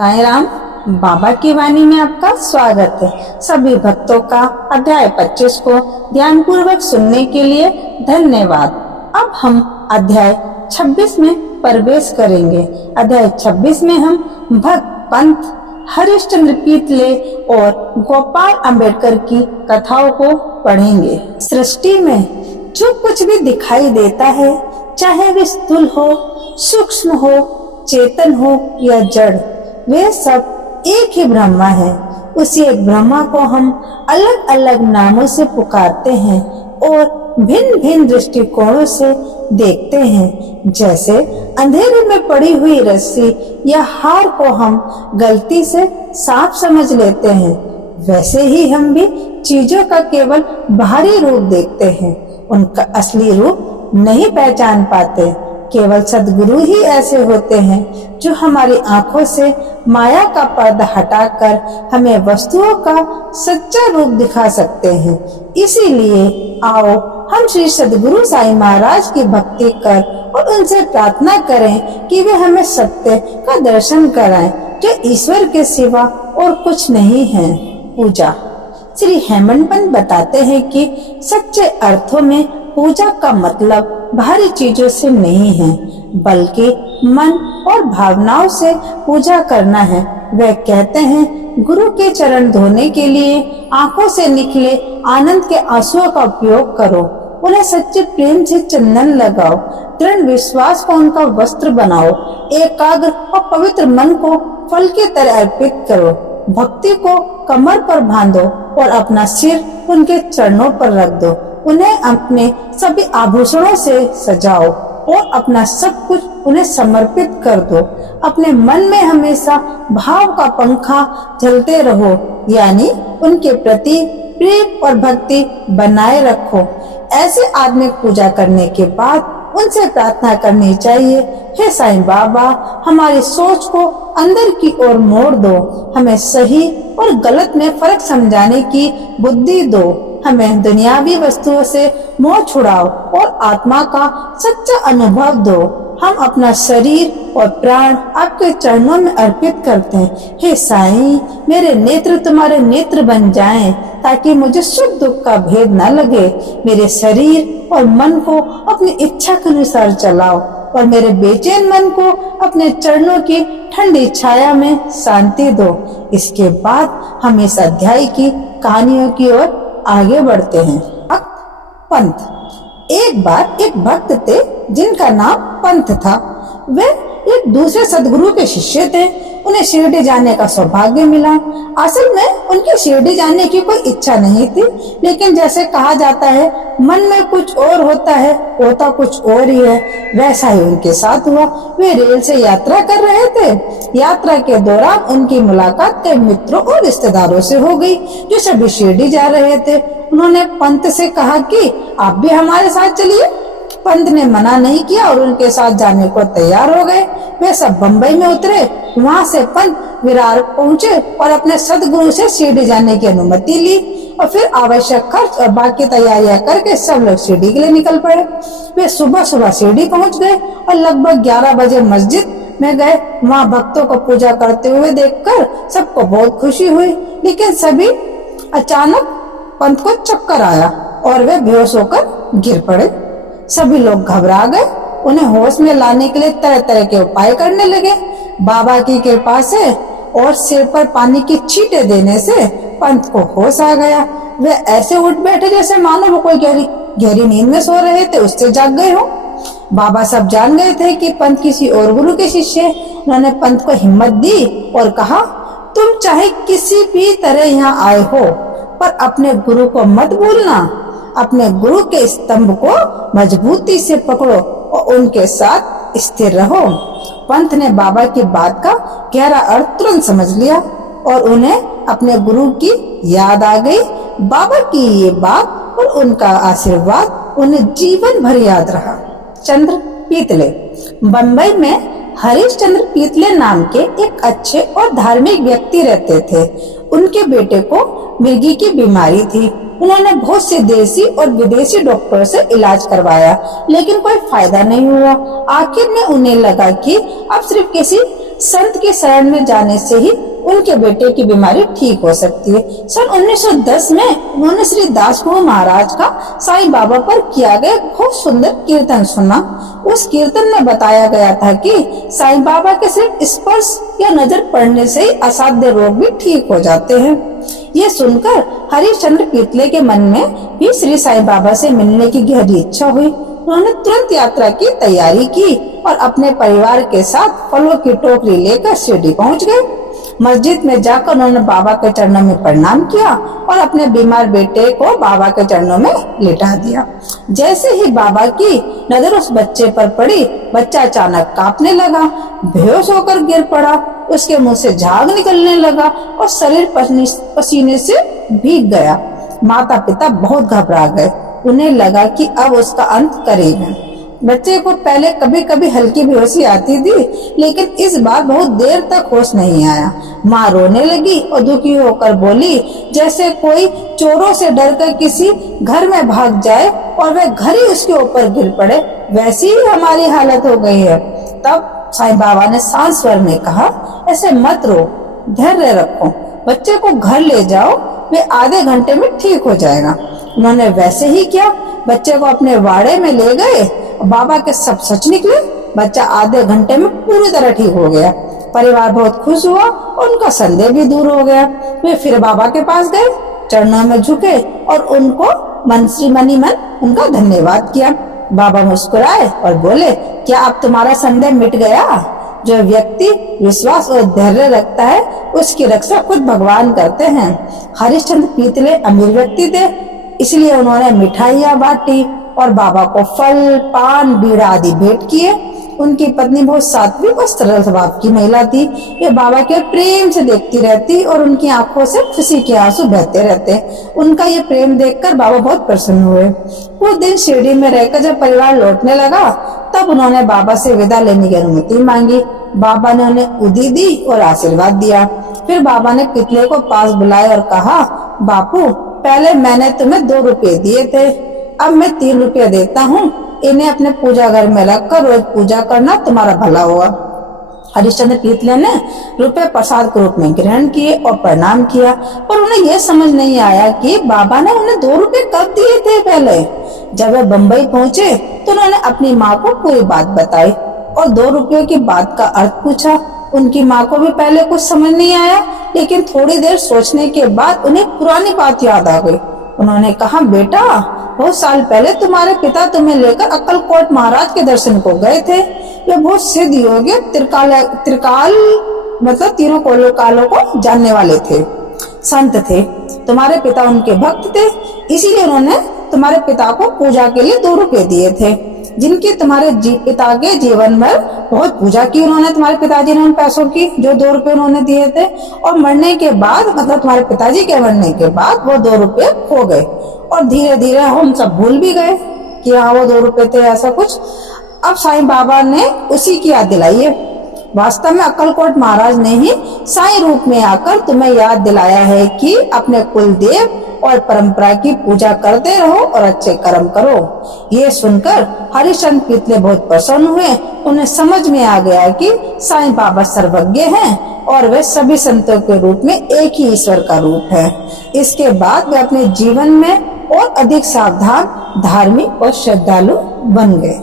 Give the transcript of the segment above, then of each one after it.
साईं राम। बाबा की वाणी में आपका स्वागत है। सभी भक्तों का अध्याय 25 को ध्यान पूर्वक सुनने के लिए धन्यवाद। अब हम अध्याय 26 में प्रवेश करेंगे। अध्याय 26 में हम भक्त पंत हरिश्चंद्र पीतले और गोपाल अंबेडकर की कथाओं को पढ़ेंगे। सृष्टि में जो कुछ भी दिखाई देता है, चाहे वे स्थूल हो, सूक्ष्म हो, चेतन हो या जड़, वे सब एक ही ब्रह्मा है। उसी एक ब्रह्मा को हम अलग अलग नामों से पुकारते हैं और भिन्न भिन्न दृष्टिकोणों से देखते हैं। जैसे अंधेरे में पड़ी हुई रस्सी या हार को हम गलती से साफ समझ लेते हैं, वैसे ही हम भी चीजों का केवल बाहरी रूप देखते हैं, उनका असली रूप नहीं पहचान पाते। केवल सद्गुरु ही ऐसे होते हैं जो हमारी आंखों से माया का पर्दा हटाकर हमें वस्तुओं का सच्चा रूप दिखा सकते हैं। इसीलिए आओ हम श्री सद्गुरु साईं महाराज की भक्ति कर और उनसे प्रार्थना करें कि वे हमें सत्य का दर्शन कराएं, जो ईश्वर के सिवा और कुछ नहीं है। पूजा। श्री हेमंत पंत बताते हैं कि सच्चे अर्थों में पूजा का मतलब बाहरी चीजों से नहीं है, बल्कि मन और भावनाओं से पूजा करना है। वे कहते हैं, गुरु के चरण धोने के लिए आंखों से निकले आनंद के आंसुओं का उपयोग करो, उन्हें सच्चे प्रेम से चंदन लगाओ, दृढ़ विश्वास को उनका वस्त्र बनाओ, एकाग्र और पवित्र मन को फल की तरह अर्पित करो, भक्ति को कमर पर बांधो और अपना सिर उनके चरणों पर रख दो, उन्हें अपने सभी आभूषणों से सजाओ और अपना सब कुछ उन्हें समर्पित कर दो। अपने मन में हमेशा भाव का पंखा झलते रहो, यानी उनके प्रति प्रेम और भक्ति बनाए रखो। ऐसे आत्मिक पूजा करने के बाद उनसे प्रार्थना करनी चाहिए, हे साईं बाबा, हमारी सोच को अंदर की ओर मोड़ दो, हमें सही और गलत में फर्क समझाने की बुद्धि दो, हमें दुनियावी वस्तुओं से मोह छुड़ाओ और आत्मा का सच्चा अनुभव दो। हम अपना शरीर और प्राण आपके चरणों में अर्पित करते हैं। हे साईं, मेरे नेत्र तुम्हारे नेत्र बन जाएं, ताकि मुझे सुख दुख का भेद न लगे। मेरे शरीर और मन को अपनी इच्छा के अनुसार चलाओ और मेरे बेचैन मन को अपने चरणों की ठंडी छाया में शांति दो। इसके बाद हम इस अध्याय की कहानियों की ओर आगे बढ़ते हैं। पंत। एक बार एक भक्त थे जिनका नाम पंत था। वे एक दूसरे सद्गुरु के शिष्य थे। उन्हें शिरडी जाने का सौभाग्य मिला। असल में उनकी शिरडी जाने की कोई इच्छा नहीं थी, लेकिन जैसे कहा जाता है, मन में कुछ और होता है, होता कुछ और ही है, वैसा ही उनके साथ हुआ। वे रेल से यात्रा कर रहे थे। यात्रा के दौरान उनकी मुलाकात कई मित्रों और रिश्तेदारों से हो गई, जो सभी शिरडी जा रहे थे। उन्होंने पंत से कहा कि आप भी हमारे साथ चलिए। पंत ने मना नहीं किया और उनके साथ जाने को तैयार हो गए। वे सब बम्बई में उतरे। वहाँ से पंत विरार पहुँचे और अपने सद्गुरु से शिरडी जाने की अनुमति ली और फिर आवश्यक खर्च और बाकी तैयारियां करके सब लोग शिरडी के लिए निकल पड़े। वे सुबह सुबह शिरडी पहुँच गए और लगभग 11 बजे मस्जिद में गए। वहाँ भक्तों को पूजा करते हुए देखकर सबको बहुत खुशी हुई, लेकिन सभी अचानक पंत को चक्कर आया और वे बेहोश होकर गिर पड़े। सभी लोग घबरा गए। उन्हें होश में लाने के लिए तरह तरह के उपाय करने लगे। बाबा की कृपा से और सिर पर पानी की छींटे देने से पंत को होश आ गया। वे ऐसे उठ बैठे जैसे मानो वो कोई गहरी नींद में सो रहे थे, उससे जाग गए हो। बाबा सब जान गए थे कि पंत किसी और गुरु के शिष्य हैं। उन्होंने पंत को हिम्मत दी और कहा, तुम चाहे किसी भी तरह यहाँ आए हो, पर अपने गुरु को मत भूलना। अपने गुरु के स्तंभ को मजबूती से पकड़ो और उनके साथ स्थिर रहो। पंत ने बाबा की बात का गहरा अर्थ तुरंत समझ लिया और उन्हें अपने गुरु की याद आ गई। बाबा की ये बात और उनका आशीर्वाद उन्हें जीवन भर याद रहा। चंद्र पीतले। बम्बई में हरिश्चंद्र पीतले नाम के एक अच्छे और धार्मिक व्यक्ति रहते थे। उनके बेटे को मिर्गी की बीमारी थी। उन्होंने बहुत से देसी और विदेशी डॉक्टरों से इलाज करवाया, लेकिन कोई फायदा नहीं हुआ। आखिर में उन्हें लगा कि अब सिर्फ किसी संत के शरण में जाने से ही उनके बेटे की बीमारी ठीक हो सकती है। सन 1910 में उन्होंने श्री दासगुरु महाराज का साईं बाबा पर किया गया बहुत सुंदर कीर्तन सुना। उस कीर्तन में बताया गया था कि साईं बाबा के सिर्फ स्पर्श या नजर पड़ने से ही असाध्य रोग भी ठीक हो जाते हैं। ये सुनकर हरिश्चंद्र पीतले के मन में भी श्री साईं बाबा से मिलने की गहरी इच्छा हुई। उन्होंने तुरंत यात्रा की तैयारी की और अपने परिवार के साथ फलों की टोकरी लेकर शिरडी पहुंच गए। मस्जिद में जाकर उन्होंने बाबा के चरणों में प्रणाम किया और अपने बीमार बेटे को बाबा के चरणों में लिटा दिया। जैसे ही बाबा की नजर उस बच्चे पर पड़ी, बच्चा अचानक कांपने लगा, बेहोश होकर गिर पड़ा। उसके मुंह से झाग निकलने लगा और शरीर पसीने से भीग गया। माता पिता बहुत घबरा गए। उन्हें लगा कि अब उसका अंत करीब है। बच्चे को पहले कभी कभी हल्की बेहोशी आती थी, लेकिन इस बार बहुत देर तक होश नहीं आया। माँ रोने लगी और दुखी होकर बोली, जैसे कोई चोरों से डरकर किसी घर में भाग जाए और वह घर ही उसके ऊपर गिर पड़े, वैसी ही हमारी हालत हो गई है। तब साईं बाबा ने शांत स्वर में कहा, ऐसे मत रो, धैर्य रखो, बच्चे को घर ले जाओ, वे आधे घंटे में ठीक हो जाएगा। उन्होंने वैसे ही किया। बच्चे को अपने वाड़े में ले गए। बाबा के सब सच निकले। बच्चा आधे घंटे में पूरी तरह ठीक हो गया। परिवार बहुत खुश हुआ और उनका संदेह भी दूर हो गया। वे फिर बाबा के पास गए, चरणों में झुके और उनको मनी मन उनका धन्यवाद किया। बाबा मुस्कुराए और बोले, क्या अब तुम्हारा संदेह मिट गया? जो व्यक्ति विश्वास और धैर्य रखता है, उसकी रक्षा खुद भगवान करते हैं। हरिश्चंद्र पीतले अमीर व्यक्ति थे, इसलिए उन्होंने मिठाइयाँ बांटी और बाबा को फल, पान, बीड़ा आदि भेंट किए। उनकी पत्नी बहुत सात्विक और सरल स्वभाव की महिला थी। ये बाबा के प्रेम से देखती रहती और उनकी आंखों से खुशी के आंसू बहते रहते। उनका ये प्रेम देखकर बाबा बहुत प्रसन्न हुए। कुछ दिन शिरडी में रहकर जब परिवार लौटने लगा, तब उन्होंने बाबा से विदा लेने की अनुमति मांगी। बाबा ने उन्हें उदी दी और आशीर्वाद दिया। फिर बाबा ने पितले को पास बुलाया और कहा, बापू, पहले मैंने तुम्हें 2 रुपए दिए थे, अब मैं 3 रुपए देता हूँ। इन्हें अपने पूजा घर में रखकर रोज पूजा करना, तुम्हारा भला होगा। हरिश्चंद्र पीतले ने रुपए प्रसाद के रूप में ग्रहण किए और प्रणाम किया, पर उन्हें यह समझ नहीं आया कि बाबा ने उन्हें 2 रुपए कब दिए थे। पहले जब वे बम्बई पहुँचे तो उन्होंने अपनी माँ को पूरी बात बताई और 2 रुपयों की बात का अर्थ पूछा। उनकी माँ को भी पहले कुछ समझ नहीं आया, लेकिन थोड़ी देर सोचने के बाद उन्हें पुरानी बात याद आ गई। उन्होंने कहा, बेटा, बहुत साल पहले तुम्हारे पिता तुम्हें लेकर अक्कलकोट महाराज के दर्शन को गए थे। वे बहुत सिद्ध योगी, त्रिकाल मतलब तीनों कालों को जानने वाले थे, संत थे। तुम्हारे पिता उनके भक्त थे, इसीलिए उन्होंने तुम्हारे पिता को पूजा के लिए 2 रुपए दिए थे, जिनकी तुम्हारे पिता के जीवन में बहुत पूजा की उन्होंने। तुम्हारे पिताजी ने उन पैसों की जो 2 रुपए उन्होंने दिए थे, और मरने के बाद मतलब तुम्हारे पिताजी के मरने के बाद वो 2 रुपए खो गए और धीरे धीरे हम सब भूल भी गए कि हाँ वो 2 रुपए थे, ऐसा कुछ। अब साईं बाबा ने उसी की याद दिलाई है। वास्तव में अक्कलकोट महाराज ने ही साईं रूप में आकर तुम्हें याद दिलाया है कि अपने कुल देव और परंपरा की पूजा करते रहो और अच्छे कर्म करो। ये सुनकर हरिश्चंद्र पीतले बहुत प्रसन्न हुए। उन्हें समझ में आ गया कि साईं बाबा सर्वज्ञ हैं और वे सभी संतों के रूप में एक ही ईश्वर का रूप है। इसके बाद वे अपने जीवन में और अधिक सावधान, धार्मिक और श्रद्धालु बन गए।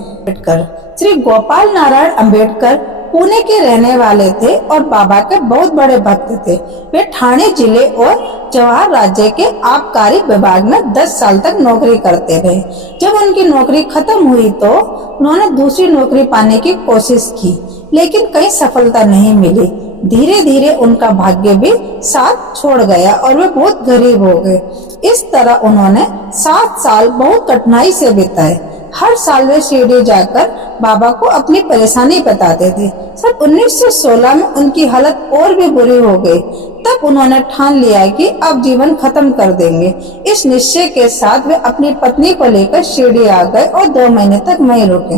श्री गोपाल नारायण अम्बेडकर पुणे के रहने वाले थे और बाबा के बहुत बड़े भक्त थे। वे ठाणे जिले और जवाहर राज्य के आबकारी विभाग में 10 साल तक नौकरी करते रहे। जब उनकी नौकरी खत्म हुई तो उन्होंने दूसरी नौकरी पाने की कोशिश की, लेकिन कहीं सफलता नहीं मिली। धीरे धीरे उनका भाग्य भी साथ छोड़ गया और वे बहुत गरीब हो गए। इस तरह उन्होंने 7 साल बहुत कठिनाई से बिताए। हर साल वे शिरडी जाकर बाबा को अपनी परेशानी बताते थे। सन 1916 में उनकी हालत और भी बुरी हो गई। तब उन्होंने ठान लिया कि अब जीवन खत्म कर देंगे। इस निश्चय के साथ वे अपनी पत्नी को लेकर शिरडी आ गए और 2 महीने तक वहीं रुके।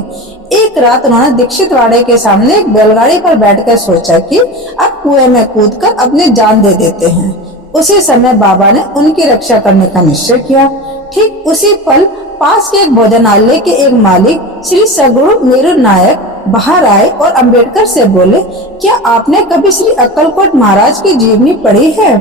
एक रात उन्होंने दीक्षित वाड़े के सामने एक बैलगाड़ी पर बैठकर सोचा कि अब कुएं में कूदकर अपनी जान दे देते हैं। उसी समय बाबा ने उनकी रक्षा करने का निश्चय किया। ठीक उसी पल पास के एक भोजनालय के एक मालिक श्री सगुरु नीरू नायक बाहर आए और अंबेडकर से बोले, क्या आपने कभी श्री अक्कलकोट महाराज की जीवनी पढ़ी है?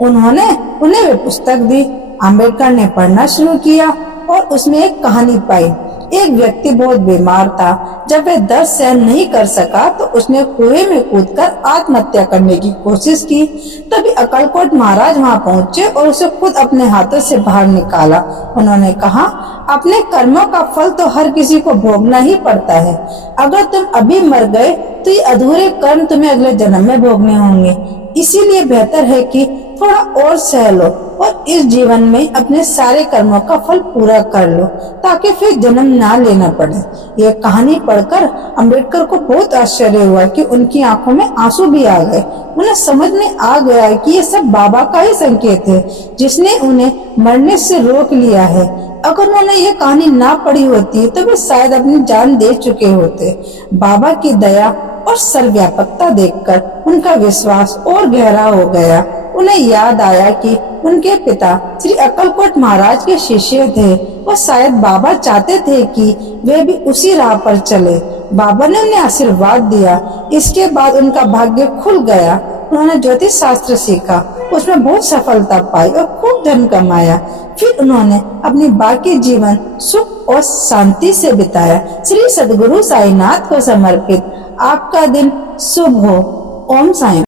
उन्होंने उन्हें वे पुस्तक दी। अंबेडकर ने पढ़ना शुरू किया और उसमें एक कहानी पाई। एक व्यक्ति बहुत बीमार था। जब वह दर्द सहन नहीं कर सका तो उसने कुएं में कूदकर आत्महत्या करने की कोशिश की। तभी अक्कलकोट महाराज वहां पहुंचे और उसे खुद अपने हाथों से बाहर निकाला। उन्होंने कहा, अपने कर्मों का फल तो हर किसी को भोगना ही पड़ता है। अगर तुम अभी मर गए तो ये अधूरे कर्म तुम्हें अगले जन्म में भोगने होंगे। इसीलिए बेहतर है कि थोड़ा और सह लो और इस जीवन में अपने सारे कर्मों का फल पूरा कर लो, ताकि फिर जन्म ना लेना पड़े। यह कहानी पढ़कर अंबेडकर को बहुत आश्चर्य हुआ कि उनकी आंखों में आंसू भी आ गए। उन्हें समझ में आ गया कि ये सब बाबा का ही संकेत है, जिसने उन्हें मरने से रोक लिया है। अगर उन्होंने ये कहानी ना पढ़ी होती तो वे शायद अपनी जान दे चुके होते। बाबा की दया और सर्वव्यापकता देखकर उनका विश्वास और गहरा हो गया। उन्हें याद आया कि उनके पिता श्री अक्कलकोट महाराज के शिष्य थे और शायद बाबा चाहते थे कि वे भी उसी राह पर चले। बाबा ने उन्हें आशीर्वाद दिया। इसके बाद उनका भाग्य खुल गया। उन्होंने ज्योतिष शास्त्र सीखा, उसमें बहुत सफलता पाई और खूब धन कमाया। फिर उन्होंने अपनी बाकी जीवन सुख और शांति से बिताया। श्री सद्गुरु साईनाथ को समर्पित। आपका दिन शुभ हो। ओम साईं।